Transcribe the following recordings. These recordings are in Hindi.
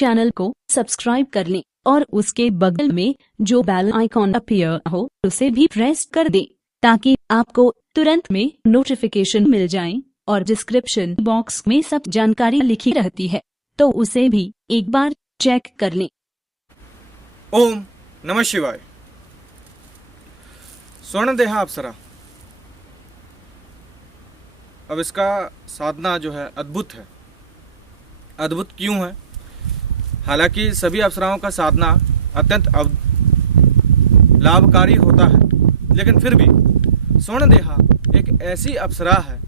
चैनल को सब्सक्राइब कर लें और उसके बगल में जो बेल आइकॉन अपीयर हो उसे भी प्रेस कर दें ताकि आपको तुरंत में नोटिफिकेशन मिल जाए। और डिस्क्रिप्शन बॉक्स में सब जानकारी लिखी रहती है तो उसे भी एक बार चेक कर लें। ओम नमः शिवाय। स्वर्णदेहा अप्सरा, अब इसका साधना जो है अद्भुत है। अद्भुत क्यों है? हालांकि सभी अप्सराओं का साधना अत्यंत लाभकारी होता है, लेकिन फिर भी स्वर्णदेहा एक ऐसी अप्सरा है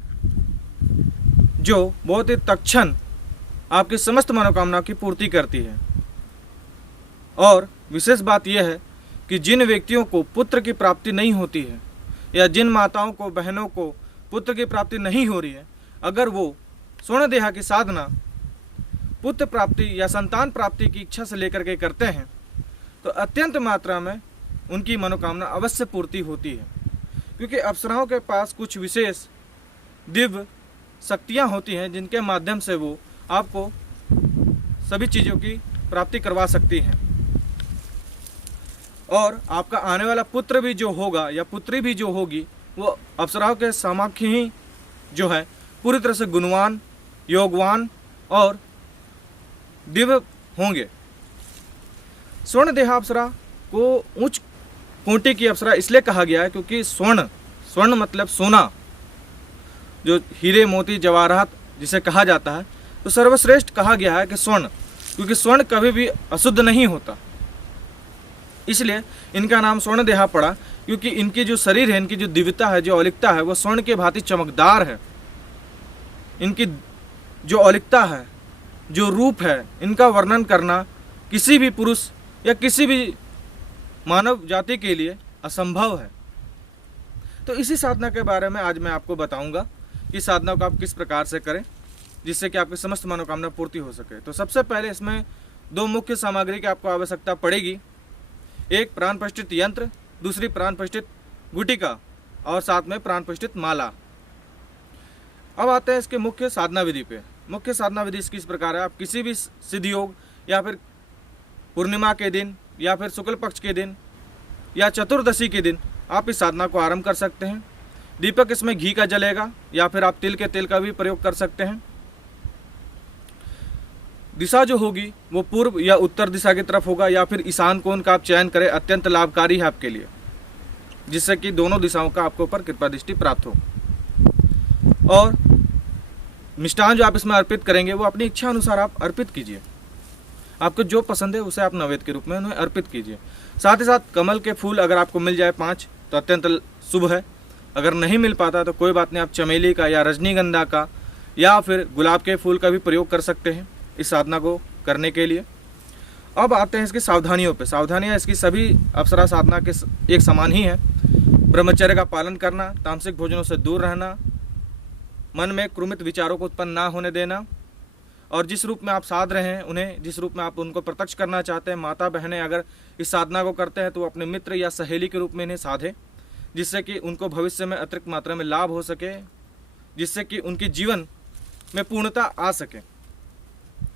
जो बहुत ही तत्क्षण आपकी समस्त मनोकामनाओं की पूर्ति करती है। और विशेष बात यह है कि जिन व्यक्तियों को पुत्र की प्राप्ति नहीं होती है या जिन माताओं को, बहनों को पुत्र की प्राप्ति नहीं हो रही है, अगर वो स्वर्णदेहा की साधना पुत्र प्राप्ति या संतान प्राप्ति की इच्छा से लेकर के करते हैं तो अत्यंत मात्रा में उनकी मनोकामना अवश्य पूर्ति होती है। क्योंकि अप्सराओं के पास कुछ विशेष दिव्य शक्तियाँ होती हैं जिनके माध्यम से वो आपको सभी चीज़ों की प्राप्ति करवा सकती हैं। और आपका आने वाला पुत्र भी जो होगा या पुत्री भी जो होगी वो अप्सराओं के समक्ष ही जो है पूरी तरह से गुणवान, योगवान और दिव्य होंगे। स्वर्णदेहा अप्सरा को उच्च कोटि की अप्सरा इसलिए कहा गया है क्योंकि स्वर्ण मतलब सोना, जो हीरे मोती जवाहरात जिसे कहा जाता है, तो सर्वश्रेष्ठ कहा गया है कि स्वर्ण, क्योंकि स्वर्ण कभी भी अशुद्ध नहीं होता। इसलिए इनका नाम स्वर्णदेहा पड़ा, क्योंकि इनकी जो शरीर है, इनकी जो दिव्यता है, जो औलिकता है, वो स्वर्ण के भांति चमकदार है। इनकी जो औलिकता है, जो रूप है, इनका वर्णन करना किसी भी पुरुष या किसी भी मानव जाति के लिए असंभव है। तो इसी साधना के बारे में आज मैं आपको बताऊंगा कि साधना को आप किस प्रकार से करें जिससे कि आपकी समस्त मनोकामना पूर्ति हो सके। तो सबसे पहले इसमें दो मुख्य सामग्री की आपको आवश्यकता पड़ेगी। एक प्राण प्रतिष्ठित यंत्र, दूसरी प्राण प्रतिष्ठित गुटिका और साथ में प्राण प्रतिष्ठित माला। अब आते हैं इसके मुख्य साधना विधि पे। मुख्य साधना विधि इसकी इस प्रकार है। आप किसी भी सिद्ध योग या फिर पूर्णिमा के दिन या फिर शुक्ल पक्ष के दिन या चतुर्दशी के दिन आप इस साधना को आरंभ कर सकते हैं। दीपक इसमें घी का जलेगा या फिर आप तिल के तेल का भी प्रयोग कर सकते हैं। दिशा जो होगी वो पूर्व या उत्तर दिशा की तरफ होगा या फिर ईशान कोण का आप चयन करें, अत्यंत लाभकारी है आपके लिए, जिससे कि दोनों दिशाओं का आपके ऊपर कृपा दृष्टि प्राप्त हो। और मिष्ठान जो आप इसमें अर्पित करेंगे वो अपनी इच्छा अनुसार आप अर्पित कीजिए। आपको जो पसंद है उसे आप नैवेद्य के रूप में उन्हें अर्पित कीजिए। साथ ही साथ कमल के फूल अगर आपको मिल जाए 5 तो अत्यंत शुभ है। अगर नहीं मिल पाता तो कोई बात नहीं, आप चमेली का या रजनीगंधा का या फिर गुलाब के फूल का भी प्रयोग कर सकते हैं इस साधना को करने के लिए। अब आते हैं इसकी सावधानियों पे। सावधानियाँ इसकी सभी अप्सरा साधना के एक समान ही है। ब्रह्मचर्य का पालन करना, तामसिक भोजनों से दूर रहना, मन में क्रुमित विचारों को उत्पन्न ना होने देना, और जिस रूप में आप साध रहे हैं उन्हें, जिस रूप में आप उनको प्रत्यक्ष करना चाहते हैं, माता बहनें अगर इस साधना को करते हैं तो अपने मित्र या सहेली के रूप में इन्हें साधें, जिससे कि उनको भविष्य में अतिरिक्त मात्रा में लाभ हो सके, जिससे कि उनके जीवन में पूर्णता आ सके।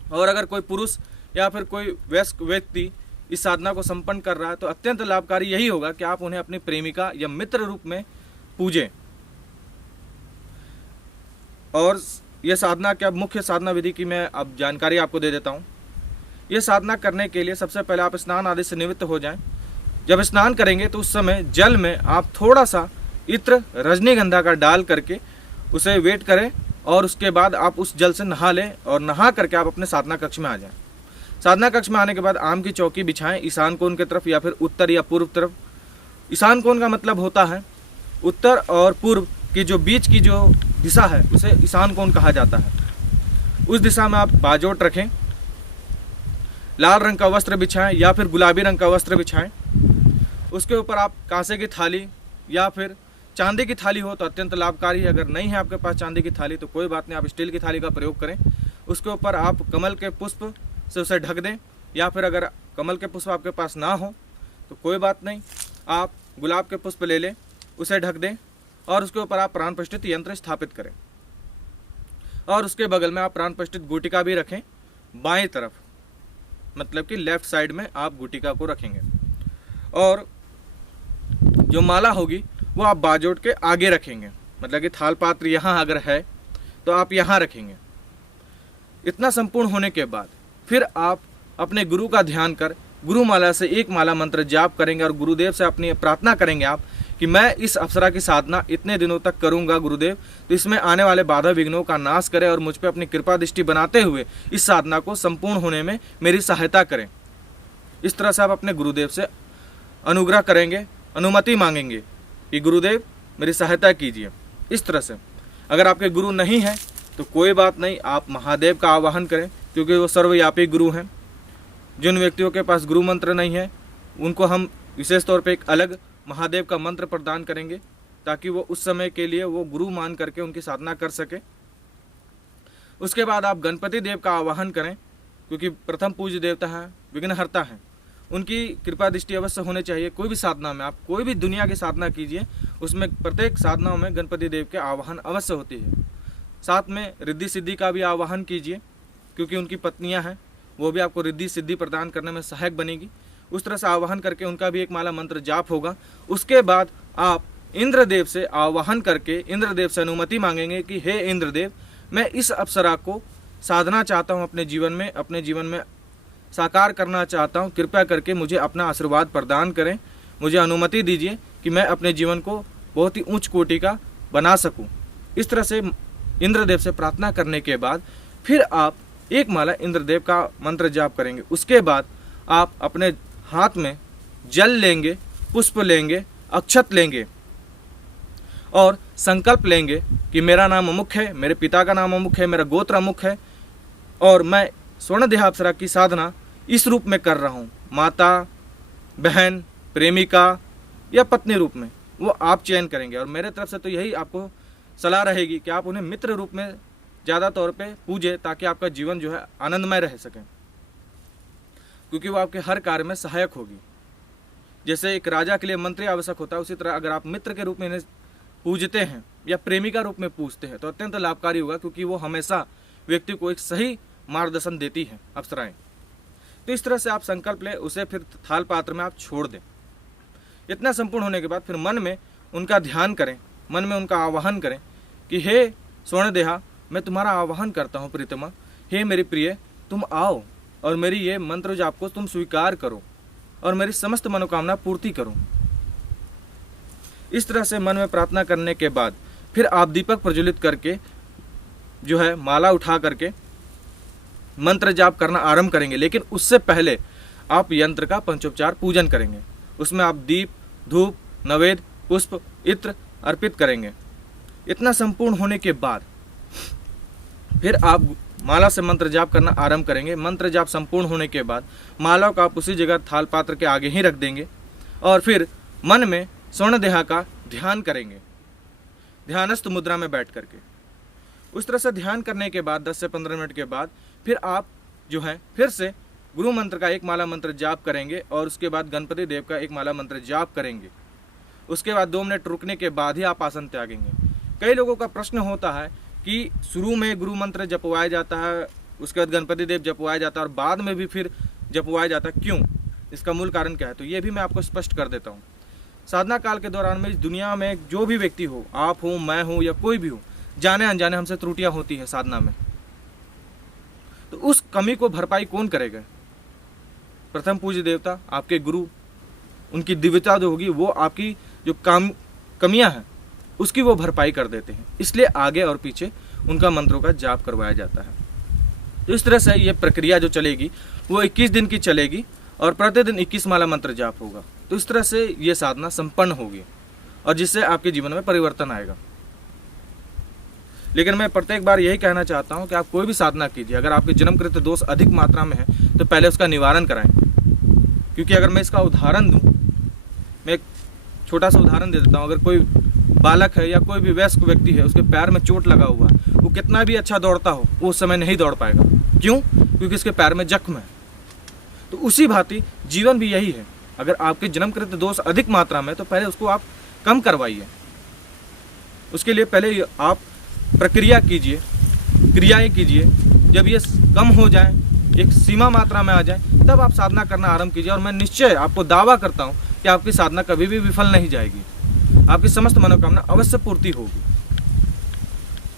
और अगर कोई पुरुष या फिर कोई वयस्क व्यक्ति इस साधना को संपन्न कर रहा है तो अत्यंत लाभकारी यही होगा कि आप उन्हें अपनी प्रेमिका या मित्र रूप में पूजें। और यह साधना क्या मुख्य साधना विधि की मैं अब जानकारी आपको दे देता हूँ। यह साधना करने के लिए सबसे पहले आप स्नान आदि से निवृत्त हो जाएं। जब स्नान करेंगे तो उस समय जल में आप थोड़ा सा इत्र रजनीगंधा का डाल करके उसे वेट करें और उसके बाद आप उस जल से नहा लें और नहा करके आप अपने साधना कक्ष में आ जाएं। साधना कक्ष में आने के बाद आम की चौकी बिछाएं ईशान कोण की तरफ या फिर उत्तर या पूर्व तरफ। ईशान कोण का मतलब होता है उत्तर और पूर्व की जो बीच की जो दिशा है उसे ईशान कोण कहा जाता है। उस दिशा में आप बाजोट रखें, लाल रंग का वस्त्र बिछाएं या फिर गुलाबी रंग का वस्त्र बिछाएं। उसके ऊपर आप कांसे की थाली या फिर चांदी की थाली हो तो अत्यंत लाभकारी है। अगर नहीं है आपके पास चांदी की थाली तो कोई बात नहीं, आप स्टील की थाली का प्रयोग करें। उसके ऊपर आप कमल के पुष्प से उसे ढक दें, या फिर अगर कमल के पुष्प आपके पास ना हो तो कोई बात नहीं, आप गुलाब के पुष्प ले लें, उसे ढक दें और उसके ऊपर आप प्राण प्रतिष्ठित यंत्र स्थापित करें। और उसके बगल में आप प्राण प्रतिष्ठित गुटिका भी रखें बाएं तरफ। मतलब कि लेफ्ट साइड में आप गुटिका को रखेंगे। और जो माला होगी वो आप बाजोट के आगे रखेंगे, मतलब कि थाल पात्र यहाँ अगर है तो आप यहाँ रखेंगे। इतना संपूर्ण होने के बाद फिर आप अपने गुरु का ध्यान कर गुरु माला से एक माला मंत्र जाप करेंगे और गुरुदेव से अपनी प्रार्थना करेंगे आप कि मैं इस अप्सरा की साधना इतने दिनों तक करूंगा गुरुदेव, तो इसमें आने वाले बाधा विघ्नों का नाश करें और मुझ पे अपनी कृपा दृष्टि बनाते हुए इस साधना को संपूर्ण होने में मेरी सहायता करें। इस तरह से आप अपने गुरुदेव से अनुग्रह करेंगे, अनुमति मांगेंगे कि गुरुदेव मेरी सहायता कीजिए। इस तरह से अगर आपके गुरु नहीं हैं तो कोई बात नहीं, आप महादेव का आवाहन करें क्योंकि वो सर्वव्यापी गुरु हैं। जिन व्यक्तियों के पास गुरु मंत्र नहीं है उनको हम विशेष तौर पे एक अलग महादेव का मंत्र प्रदान करेंगे ताकि वो उस समय के लिए वो गुरु मान करके उनकी साधना कर सके। उसके बाद आप गणपति देव का आवाहन करें क्योंकि प्रथम पूज्य देवता हैं, विघ्नहर्ता हैं, उनकी कृपा दृष्टि अवश्य होनी चाहिए। कोई भी साधना में आप कोई भी दुनिया की साधना कीजिए उसमें प्रत्येक साधनाओं में गणपति देव के आवाहन अवश्य होती है। साथ में रिद्धि सिद्धि का भी आवाहन कीजिए क्योंकि उनकी पत्नियां हैं, वो भी आपको रिद्धि सिद्धि प्रदान करने में सहायक बनेगी। उस तरह से आवाहन करके उनका भी एक माला मंत्र जाप होगा। उसके बाद आप इंद्रदेव से आवाहन करके इंद्रदेव से अनुमति मांगेंगे कि हे इंद्रदेव, मैं इस अप्सरा को साधना चाहता हूँ, अपने जीवन में साकार करना चाहता हूँ, कृपया करके मुझे अपना आशीर्वाद प्रदान करें, मुझे अनुमति दीजिए कि मैं अपने जीवन को बहुत ही उच्च कोटि का बना सकूँ। इस तरह से इंद्रदेव से प्रार्थना करने के बाद फिर आप एक माला इंद्रदेव का मंत्र जाप करेंगे। उसके बाद आप अपने हाथ में जल लेंगे, पुष्प लेंगे, अक्षत लेंगे और संकल्प लेंगे कि मेरा नाम अमुक है, मेरे पिता का नाम अमुक है, मेरा गोत्र अमुक है और मैं स्वर्ण देहाप्सरा की साधना इस रूप में कर रहा हूँ, माता, बहन, प्रेमिका या पत्नी रूप में, वो आप चयन करेंगे। और मेरे तरफ से तो यही आपको सलाह रहेगी कि आप उन्हें मित्र रूप में ज़्यादा तौर पे पूजे ताकि आपका जीवन जो है आनंदमय रह सके, क्योंकि वो आपके हर कार्य में सहायक होगी। जैसे एक राजा के लिए मंत्री आवश्यक होता है, उसी तरह अगर आप मित्र के रूप में इन्हें पूजते हैं या प्रेमिका रूप में पूजते हैं तो अत्यंत लाभकारी होगा, क्योंकि वो हमेशा व्यक्ति को एक सही मार्गदर्शन देती हैं अप्सराएं। तो इस तरह से आप संकल्प लें, उसे फिर थाल पात्र में आप छोड़ दें। इतना संपूर्ण होने के बाद फिर मन में उनका ध्यान करें, मन में उनका आवाहन करें कि हे स्वर्ण देहा, मैं तुम्हारा आवाहन करता हूँ प्रीतमा, हे मेरी प्रिय, तुम आओ और मेरी ये मंत्र जाप को तुम स्वीकार करो और मेरी समस्त मनोकामना पूर्ति करो। इस तरह से मन में प्रार्थना करने के बाद फिर आप दीपक प्रज्वलित करके जो है माला उठा करके मंत्र जाप करना आरंभ करेंगे। लेकिन उससे पहले आप यंत्र का पंचोपचार पूजन करेंगे। उसमें आप दीप, धूप, नवेद, पुष्प, इत्र अर्पित करेंगे। इतना संपूर्ण होने के बाद फिर आप माला से मंत्र जाप करना आरंभ करेंगे। मंत्र जाप संपूर्ण होने के बाद माला को आप उसी जगह थाल पात्र के आगे ही रख देंगे और फिर मन में स्वर्ण देहा का ध्यान करेंगे, ध्यानस्थ मुद्रा में बैठ करके। उस तरह से ध्यान करने के बाद 10 से 15 मिनट के बाद फिर आप जो है फिर से गुरु मंत्र का एक माला मंत्र जाप करेंगे और उसके बाद गणपति देव का एक माला मंत्र जाप करेंगे। उसके बाद 2 मिनट रुकने के बाद ही आप आसन त्यागेंगे। कई लोगों का प्रश्न होता है कि शुरू में गुरु मंत्र जपवाया जाता है, उसके बाद गणपति देव जपवाया जाता है और बाद में भी फिर जपवाया जाता है, क्यों? इसका मूल कारण क्या है? तो ये भी मैं आपको स्पष्ट कर देता हूँ। साधना काल के दौरान में इस दुनिया में जो भी व्यक्ति हो, आप हो, मैं हूँ या कोई भी हो, जाने अनजाने हमसे त्रुटियां होती है साधना में। तो उस कमी को भरपाई कौन करेगा? प्रथम पूज्य देवता, आपके गुरु, उनकी दिव्यता जो होगी वो आपकी जो कमियां हैं उसकी वो भरपाई कर देते हैं। इसलिए आगे और पीछे उनका मंत्रों का जाप करवाया जाता है। तो इस तरह से ये प्रक्रिया जो चलेगी वो 21 दिन की चलेगी और प्रतिदिन 21 माला मंत्र जाप होगा। तो इस तरह से ये साधना संपन्न होगी और जिससे आपके जीवन में परिवर्तन आएगा। लेकिन मैं प्रत्येक बार यही कहना चाहता हूँ कि आप कोई भी साधना कीजिए, अगर आपके जन्मकृत दोष अधिक मात्रा में है तो पहले उसका निवारण कराएं। क्योंकि अगर मैं इसका उदाहरण दूँ, मैं एक छोटा सा उदाहरण दे देता हूँ। अगर कोई बालक है या कोई भी वयस्क व्यक्ति है, उसके पैर में चोट लगा हुआ है, वो कितना भी अच्छा दौड़ता हो वो उस समय नहीं दौड़ पाएगा। क्यों? क्योंकि उसके पैर में जख्म है। तो उसी भांति जीवन भी यही है। अगर आपके जन्मकृत दोष अधिक मात्रा में तो पहले उसको आप कम करवाइए। उसके लिए पहले आप प्रक्रिया कीजिए, क्रियाएं कीजिए। जब ये कम हो जाए एक सीमा मात्रा में आ जाए, तब आप साधना करना आरंभ कीजिए। और मैं निश्चय आपको दावा करता हूँ कि आपकी साधना कभी भी विफल नहीं जाएगी, आपकी समस्त मनोकामना अवश्य पूर्ति होगी।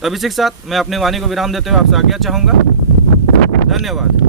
तब इसी के साथ मैं अपनी वाणी को विराम देते हुए आपसे आज्ञा चाहूँगा। धन्यवाद।